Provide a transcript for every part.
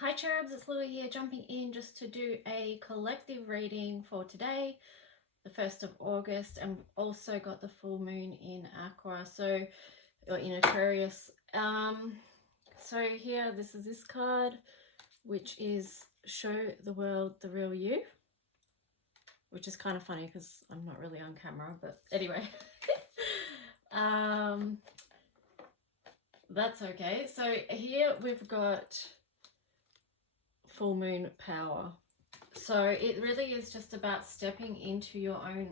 Hi cherubs, it's Louie here, jumping in just to do a collective reading for today, the 1st of August, and also got the full moon in Aqua, or in Aquarius. So here, this is this card, which is Show the World the Real You, which is kind of funny because I'm not really on camera, but anyway. That's okay. So here we've got full moon power. So it really is just about stepping into your own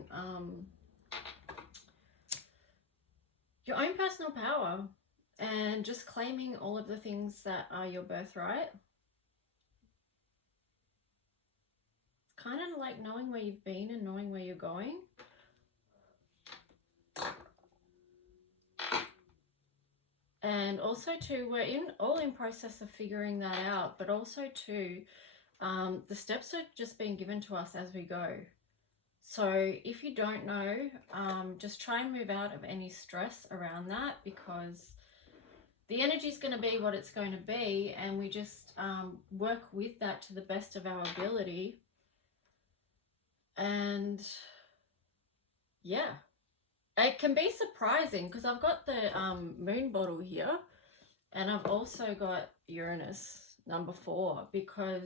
personal power and just claiming all of the things that are your birthright. It's kind of like knowing where you've been and knowing where you're going. And also too, we're all in process of figuring that out, but also too, the steps are just being given to us as we go. So if you don't know, just try and move out of any stress around that, because the energy is going to be what it's going to be, and we just work with that to the best of our ability. And yeah, it can be surprising because I've got the moon bottle here, and I've also got Uranus number 4, because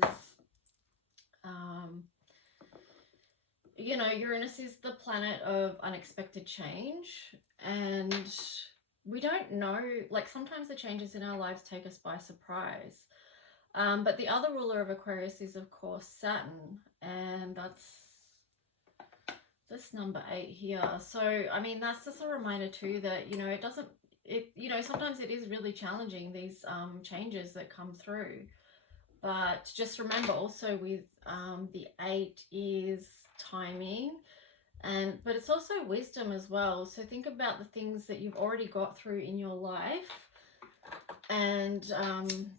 you know, Uranus is the planet of unexpected change, and we don't know, like sometimes the changes in our lives take us by surprise. But the other ruler of Aquarius is of course Saturn, and that's this number 8 here. So I mean, that's just a reminder too that, you know, you know, sometimes it is really challenging, these changes that come through. But just remember also with the 8 is timing, but it's also wisdom as well. So think about the things that you've already got through in your life, and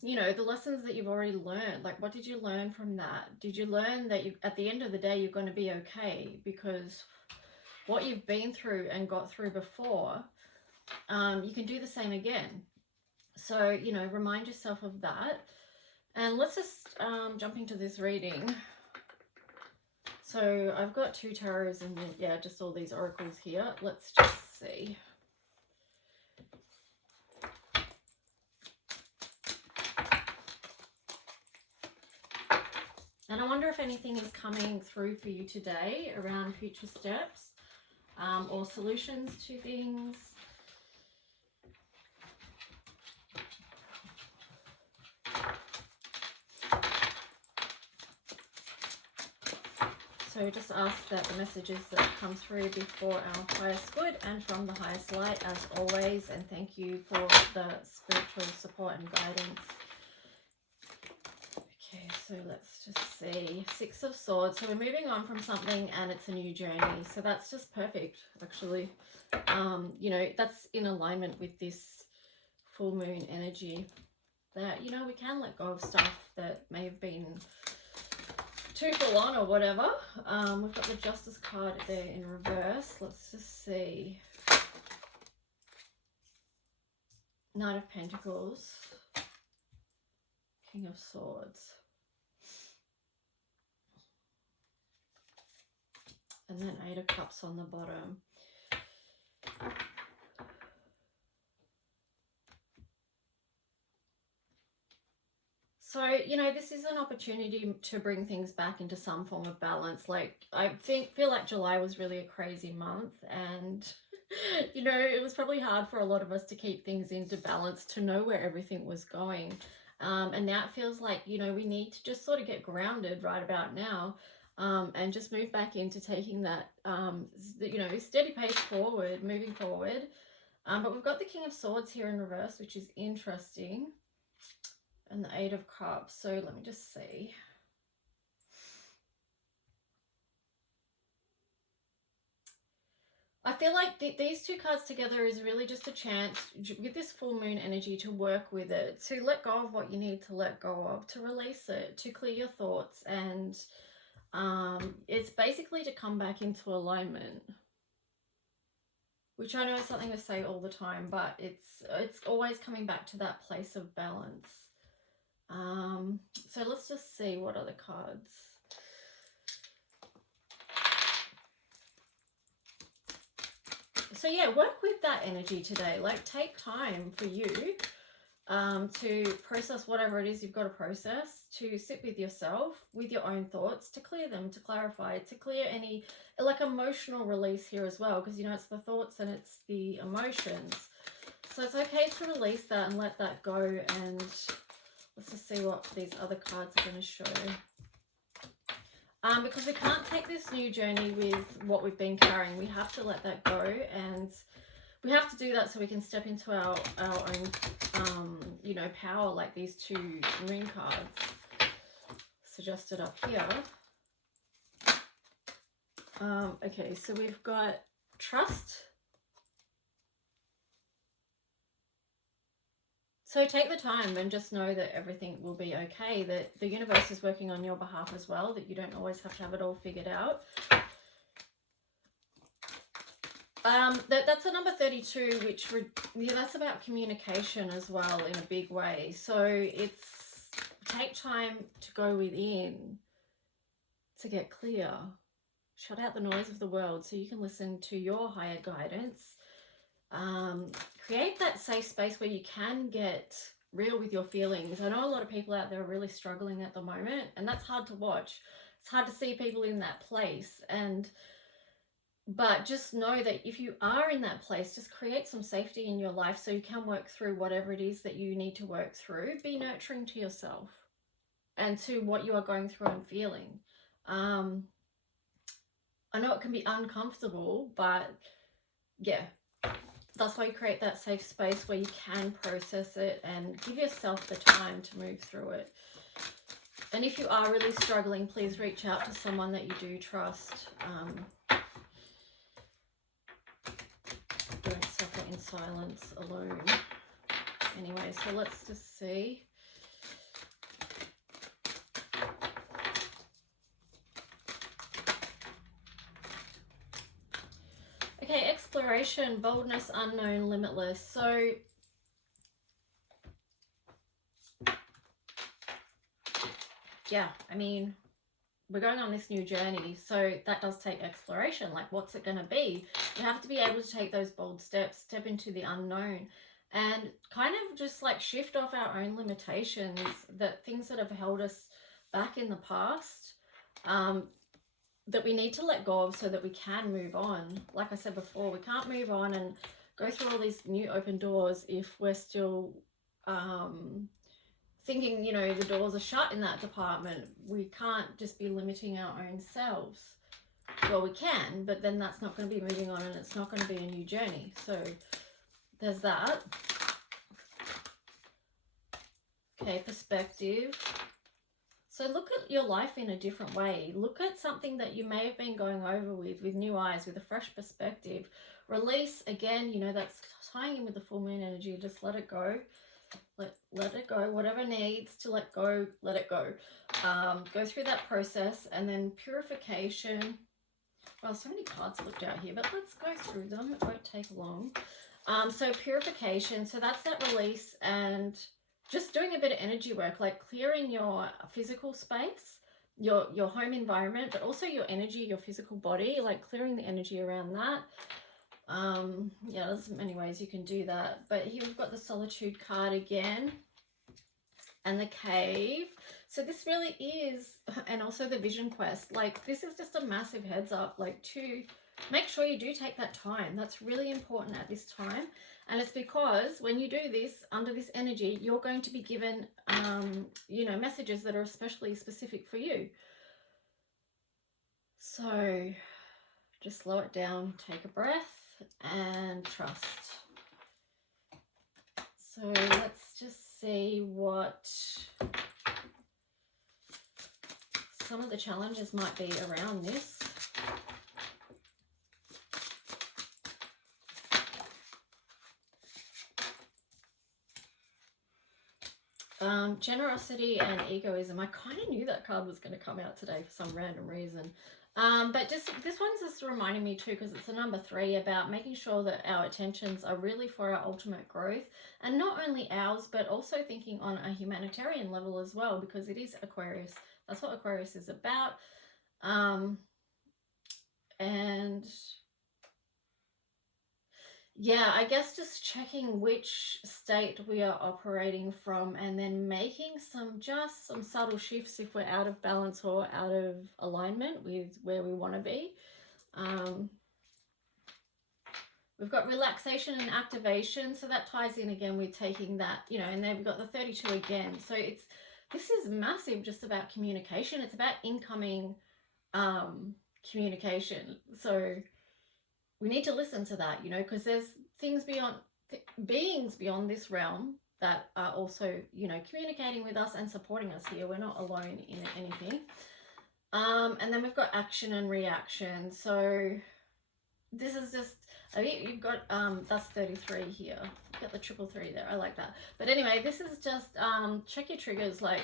you know, the lessons that you've already learned. Like, what did you learn from that? Did you learn that at the end of the day you're going to be okay, because what you've been through and got through before, you can do the same again. So, you know, remind yourself of that. And let's just jump into this reading. So I've got 2 tarots and yeah, just all these oracles here. Let's just see. And I wonder if anything is coming through for you today around future steps or solutions to things. So just ask that the messages that come through before our highest good and from the highest light, as always. And thank you for the spiritual support and guidance. Okay, so let's just see. 6 of Swords. So we're moving on from something and it's a new journey. So that's just perfect, actually. You know, that's in alignment with this full moon energy, that, you know, we can let go of stuff that may have been too full on or whatever. We've got the Justice card there in reverse. Let's just see. Knight of Pentacles, King of Swords, and then 8 of Cups on the bottom. So, you know, this is an opportunity to bring things back into some form of balance. Like, I feel like July was really a crazy month, and you know, it was probably hard for a lot of us to keep things into balance, to know where everything was going. And now it feels like, you know, we need to just sort of get grounded right about now, and just move back into taking that, you know, steady pace forward, moving forward. But we've got the King of Swords here in reverse, which is interesting, and the 8 of Cups. So let me just see. I feel like these 2 cards together is really just a chance with this full moon energy to work with it, to let go of what you need to let go of, to release it, to clear your thoughts, and it's basically to come back into alignment, which I know is something to say all the time, but it's always coming back to that place of balance. So let's just see what other cards. So yeah, work with that energy today. Like, take time for you to process whatever it is you've got to process, to sit with yourself, with your own thoughts, to clear them, to clarify, to clear any, like, emotional release here as well, because, you know, it's the thoughts and it's the emotions. So it's okay to release that and let that go. And let's just see what these other cards are going to show. Because we can't take this new journey with what we've been carrying. We have to let that go, and we have to do that so we can step into our own, you know, power, like these two moon cards suggested up here. Okay, so we've got trust. So take the time and just know that everything will be okay, that the universe is working on your behalf as well, that you don't always have to have it all figured out. That's a number 32, which that's about communication as well in a big way. So it's take time to go within to get clear. Shut out the noise of the world so you can listen to your higher guidance. Create that safe space where you can get real with your feelings. I know a lot of people out there are really struggling at the moment, and that's hard to watch. It's hard to see people in that place, but just know that if you are in that place, just create some safety in your life so you can work through whatever it is that you need to work through. Be nurturing to yourself and to what you are going through and feeling. I know it can be uncomfortable, but yeah, that's why you create that safe space where you can process it and give yourself the time to move through it. And if you are really struggling, please reach out to someone that you do trust. Don't suffer in silence alone. Anyway, so let's just see. Okay, exploration, boldness, unknown, limitless. So yeah, I mean, we're going on this new journey, so that does take exploration. Like, what's it going to be? You have to be able to take those bold steps, step into the unknown, and kind of just like shift off our own limitations, that things that have held us back in the past, that we need to let go of so that we can move on. Like I said before, we can't move on and go through all these new open doors if we're still thinking, you know, the doors are shut in that department. We can't just be limiting our own selves. Well, we can, but then that's not going to be moving on, and it's not going to be a new journey. So there's that. Okay, perspective. So look at your life in a different way. Look at something that you may have been going over with new eyes, with a fresh perspective. Release, again, you know, that's tying in with the full moon energy. Just let it go. Let it go. Whatever needs to let go, let it go. Go through that process, and then purification. Well, so many cards looked out here, but let's go through them. It won't take long. So purification. So that's that release and just doing a bit of energy work, like clearing your physical space, your home environment, but also your energy, your physical body, like clearing the energy around that. Yeah, there's many ways you can do that. But here we've got the solitude card again, and the cave. So this really is, and also the vision quest, like this is just a massive heads up, like to make sure you do take that time. That's really important at this time. And it's because when you do this under this energy, you're going to be given, you know, messages that are especially specific for you. So just slow it down, take a breath, and trust. So let's just see what some of the challenges might be around this. Generosity and egoism. I kind of knew that card was going to come out today for some random reason. But just this one's just reminding me too, because it's a number 3, about making sure that our attentions are really for our ultimate growth, and not only ours, but also thinking on a humanitarian level as well, because it is Aquarius. That's what Aquarius is about. And yeah, I guess just checking which state we are operating from, and then making some subtle shifts if we're out of balance or out of alignment with where we want to be. We've got relaxation and activation, so that ties in again with taking that, you know, and then we've got the 32 again. So this is massive, just about communication. It's about incoming communication. So we need to listen to that, you know, because there's things beyond, beings beyond this realm that are also, you know, communicating with us and supporting us here. We're not alone in anything. And then we've got action and reaction. So this is just, I think you've got that's 33 here. You've got the 333 there. I like that. But anyway, this is just check your triggers. Like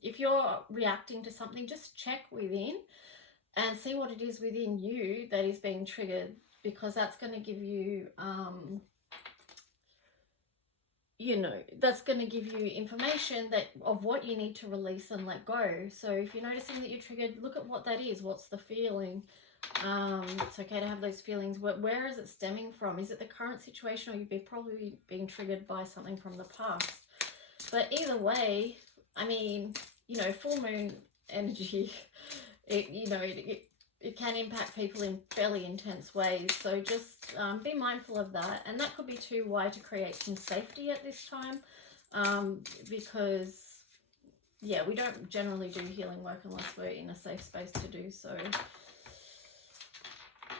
if you're reacting to something, just check within and see what it is within you that is being triggered, because that's going to give you you know, that's going to give you information that of what you need to release and let go. So if you're noticing that you're triggered, look at what that is. What's the feeling? It's okay to have those feelings. Where is it stemming from? Is it the current situation, or you've probably being triggered by something from the past? But either way, I mean, you know, full moon energy, it can impact people in fairly intense ways. So just be mindful of that. And that could be too why to create some safety at this time, because yeah, we don't generally do healing work unless we're in a safe space to do so.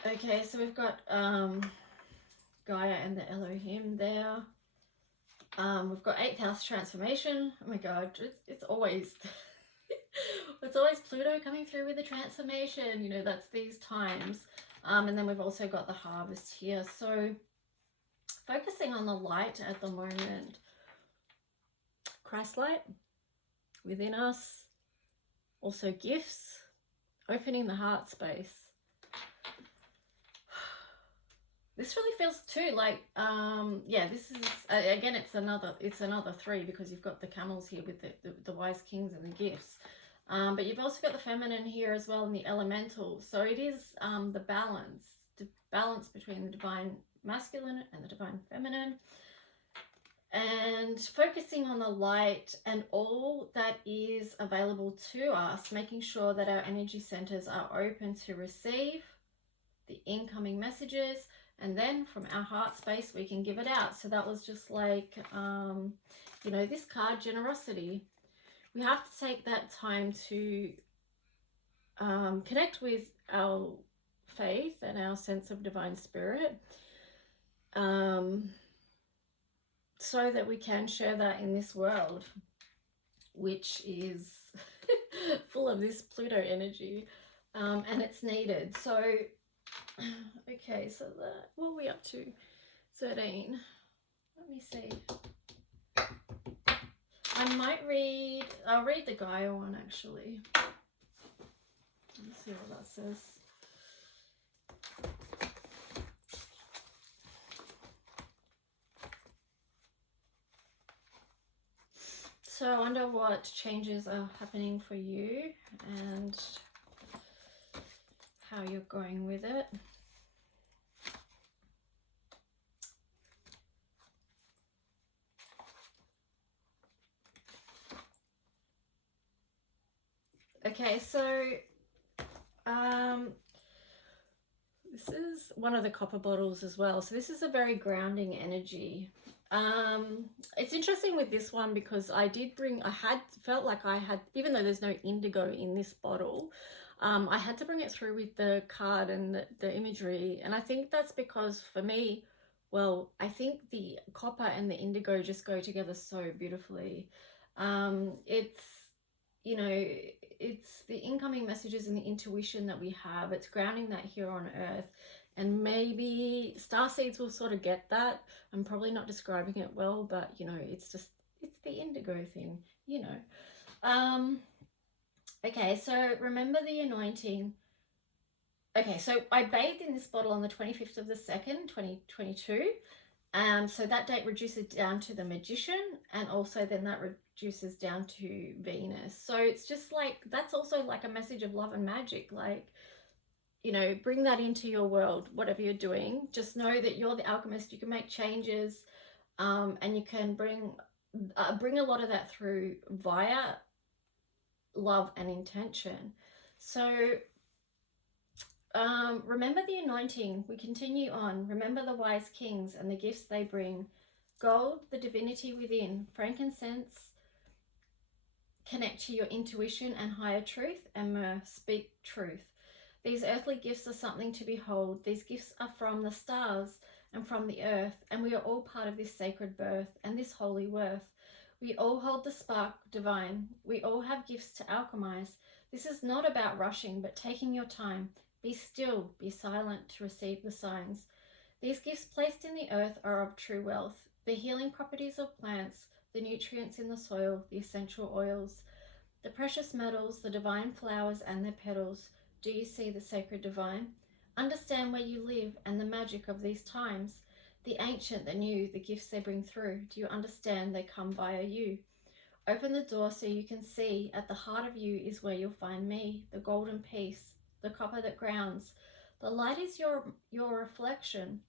Okay, so we've got Gaia and the Elohim there. We've got 8th house transformation. Oh my god, it's always it's always Pluto coming through with the transformation, you know, that's these times. And then we've also got the harvest here. So focusing on the light at the moment. Christ light within us. Also gifts. Opening the heart space. This really feels too like, yeah, this is, again, it's another 3, because you've got the camels here with the wise kings and the gifts. But you've also got the feminine here as well, and the elemental. So it is the balance between the divine masculine and the divine feminine. And focusing on the light and all that is available to us, making sure that our energy centers are open to receive the incoming messages. And then from our heart space, we can give it out. So that was just like, you know, this card, generosity. We have to take that time to connect with our faith and our sense of divine spirit, so that we can share that in this world, which is full of this Pluto energy, and it's needed. So okay, so what are we up to? 13. Let me see. I'll read the Gaia one actually. Let's see what that says. So I wonder what changes are happening for you and how you're going with it. Okay, so this is one of the copper bottles as well. So this is a very grounding energy. It's interesting with this one because felt like I had, even though there's no indigo in this bottle, I had to bring it through with the card and the imagery. And I think that's because for me, well, I think the copper and the indigo just go together so beautifully. It's, you know, it's the incoming messages and the intuition that we have. It's grounding that here on earth. And maybe starseeds will sort of get that. I'm probably not describing it well, but, you know, it's the indigo thing, you know. Okay, so remember the anointing. Okay, so I bathed in this bottle on the 25th of the 2nd, 2022. So that date reduces down to the Magician, and also then that reduces down to Venus. So it's just like, that's also like a message of love and magic. Like, you know, bring that into your world, whatever you're doing. Just know that you're the alchemist. You can make changes, and you can bring a lot of that through via love and intention. So remember the anointing. We continue on. Remember the wise kings and the gifts they bring. Gold, the divinity within. Frankincense, connect to your intuition and higher truth. And myrrh, speak truth. These earthly gifts are something to behold. These gifts are from the stars and from the earth, and we are all part of this sacred birth and this holy worth. We all hold the spark divine. We all have gifts to alchemize. This is not about rushing, but taking your time. Be still, be silent to receive the signs. These gifts placed in the earth are of true wealth. The healing properties of plants, the nutrients in the soil, the essential oils, the precious metals, the divine flowers and their petals. Do you see the sacred divine? Understand where you live and the magic of these times. The ancient, the new, the gifts they bring through. Do you understand they come via you? Open the door so you can see. At the heart of you is where you'll find me, the golden peace, the copper that grounds. The light is your reflection.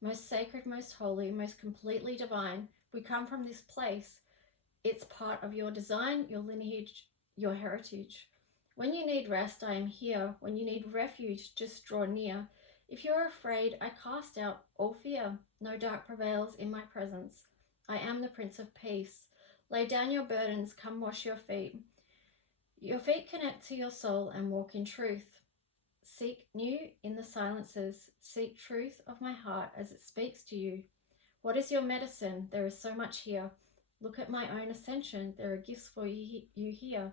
Most sacred, most holy, most completely divine. We come from this place. It's part of your design, your lineage, your heritage. When you need rest, I am here. When you need refuge, just draw near. If you're afraid, I cast out all fear. No dark prevails in my presence. I am the Prince of Peace. Lay down your burdens, come wash your feet. Your feet connect to your soul and walk in truth. Seek new in the silences. Seek truth of my heart as it speaks to you. What is your medicine? There is so much here. Look at my own ascension. There are gifts for you here.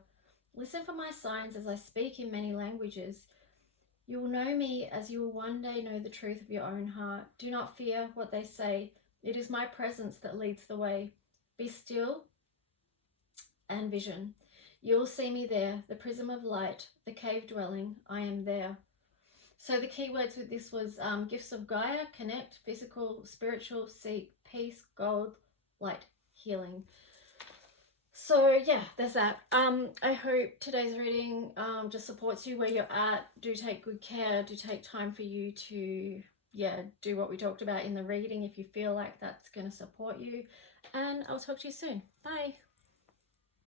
Listen for my signs as I speak in many languages. You will know me as you will one day know the truth of your own heart. Do not fear what they say. It is my presence that leads the way. Be still and vision. You will see me there, the prism of light, the cave dwelling. I am there. So the key words with this was gifts of Gaia, connect, physical, spiritual, seek, peace, gold, light, healing. So yeah, there's that. I hope today's reading just supports you where you're at. Do take good care. Do take time for you to, do what we talked about in the reading if you feel like that's going to support you. And I'll talk to you soon. Bye.